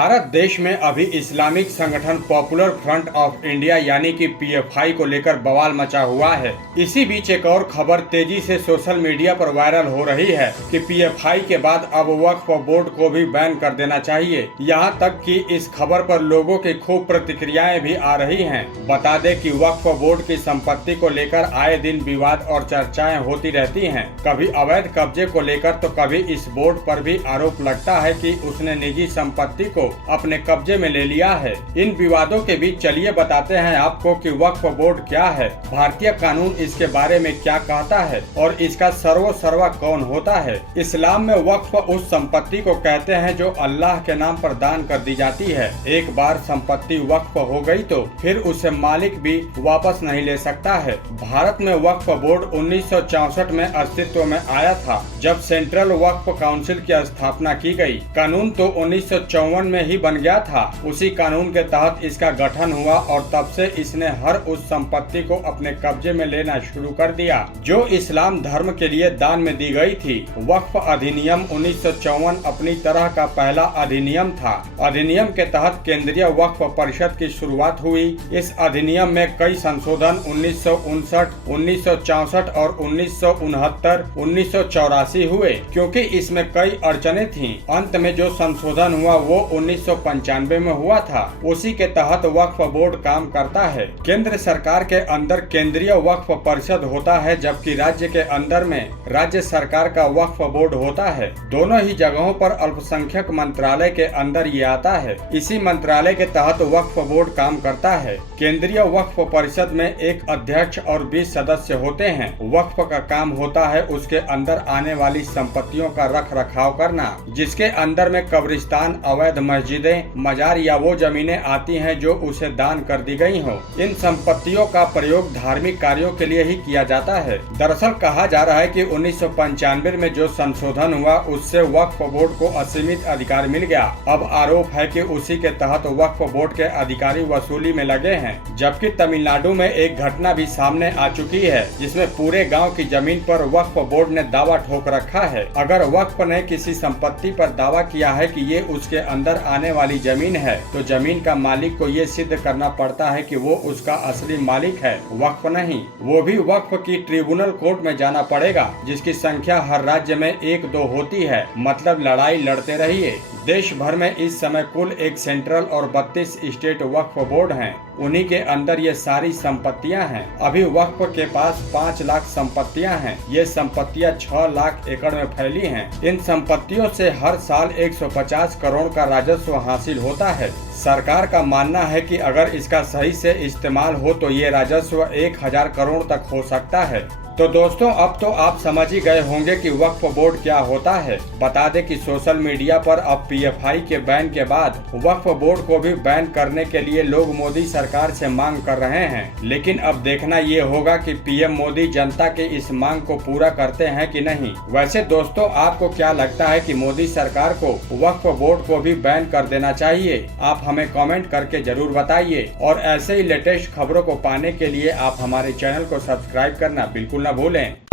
भारत देश में अभी इस्लामिक संगठन पॉपुलर फ्रंट ऑफ इंडिया यानी कि पीएफआई को लेकर बवाल मचा हुआ है। इसी बीच एक और खबर तेजी से सोशल मीडिया पर वायरल हो रही है कि पीएफआई के बाद अब वक्फ बोर्ड को भी बैन कर देना चाहिए। यहाँ तक कि इस खबर पर लोगों की खूब प्रतिक्रियाएं भी आ रही हैं। बता दें कि वक्फ बोर्ड की संपत्ति को लेकर आए दिन विवाद और चर्चाएं होती रहती हैं। कभी अवैध कब्जे को लेकर तो कभी इस बोर्ड पर भी आरोप लगता है कि उसने निजी संपत्ति को अपने कब्जे में ले लिया है। इन विवादों के बीच चलिए बताते हैं आपको कि वक्फ बोर्ड क्या है, भारतीय कानून इसके बारे में क्या कहता है और इसका सर्वोसर्वा कौन होता है। इस्लाम में वक्फ उस संपत्ति को कहते हैं जो अल्लाह के नाम पर दान कर दी जाती है। एक बार संपत्ति वक्फ हो गई तो फिर उसे मालिक भी वापस नहीं ले सकता है। भारत में वक्फ बोर्ड 1964 में अस्तित्व में आया था, जब सेंट्रल वक्फ काउंसिल की स्थापना की गई। कानून तो 1954 में ही बन गया था। उसी कानून के तहत इसका गठन हुआ और तब से इसने हर उस संपत्ति को अपने कब्जे में लेना शुरू कर दिया जो इस्लाम धर्म के लिए दान में दी गई थी। वक्फ अधिनियम 1954 अपनी तरह का पहला अधिनियम था। अधिनियम के तहत केंद्रीय वक्फ परिषद की शुरुआत हुई। इस अधिनियम में कई संशोधन 1959, 1964 और 1969, 1984 हुए, क्योंकि इसमें कई अड़चने थीं। अंत में जो संशोधन हुआ वो 1995 में हुआ था। उसी के तहत वक्फ बोर्ड काम करता है। केंद्र सरकार के अंदर केंद्रीय वक्फ परिषद होता है, जबकि राज्य के अंदर में राज्य सरकार का वक्फ बोर्ड होता है। दोनों ही जगहों पर अल्पसंख्यक मंत्रालय के अंदर ये आता है। इसी मंत्रालय के तहत वक्फ बोर्ड काम करता है। केंद्रीय वक्फ परिषद में एक अध्यक्ष और 20 सदस्य होते हैं। वक्फ का काम होता है उसके अंदर आने वाली संपत्तियों का रख रखाव करना, जिसके अंदर में कब्रिस्तान, अवैध मस्जिदें, मजार या वो जमीनें आती हैं जो उसे दान कर दी गई हो। इन संपत्तियों का प्रयोग धार्मिक कार्यों के लिए ही किया जाता है। दरअसल कहा जा रहा है कि 1995 में जो संशोधन हुआ उससे वक्फ बोर्ड को असीमित अधिकार मिल गया। अब आरोप है कि उसी के तहत वक्फ बोर्ड के अधिकारी वसूली में लगे हैं। जबकि तमिलनाडु में एक घटना भी सामने आ चुकी है, जिसमें पूरे गाँव की जमीन पर वक्फ बोर्ड ने दावा ठोक रखा है। अगर वक्फ ने किसी संपत्ति पर दावा किया है कि ये उसके अंदर आने वाली जमीन है, तो जमीन का मालिक को ये सिद्ध करना पड़ता है कि वो उसका असली मालिक है, वक्फ नहीं। वो भी वक्फ की ट्रिब्यूनल कोर्ट में जाना पड़ेगा, जिसकी संख्या हर राज्य में 1-2 होती है। मतलब लड़ाई लड़ते रहिए। देश भर में इस समय कुल एक सेंट्रल और 32 स्टेट वक्फ बोर्ड हैं। उन्हीं के अंदर ये सारी संपत्तियां हैं। अभी वक्फ के पास 5 लाख संपत्तियां हैं। ये संपत्तियां 6 लाख एकड़ में फैली हैं। इन संपत्तियों से हर साल 150 करोड़ का राजस्व हासिल होता है। सरकार का मानना है कि अगर इसका सही से इस्तेमाल हो तो ये राजस्व 1000 करोड़ तक हो सकता है। तो दोस्तों, अब तो आप समझ ही गए होंगे कि वक्फ बोर्ड क्या होता है। बता दें कि सोशल मीडिया पर अब पीएफआई के बैन के बाद वक्फ बोर्ड को भी बैन करने के लिए लोग मोदी सरकार से मांग कर रहे हैं। लेकिन अब देखना ये होगा कि पीएम मोदी जनता के इस मांग को पूरा करते हैं कि नहीं। वैसे दोस्तों, आपको क्या लगता है कि मोदी सरकार को वक्फ बोर्ड को भी बैन कर देना चाहिए? आप हमें कमेंट करके जरूर बताइए। और ऐसे ही लेटेस्ट खबरों को पाने के लिए आप हमारे चैनल को सब्सक्राइब करना बिल्कुल न भूलें।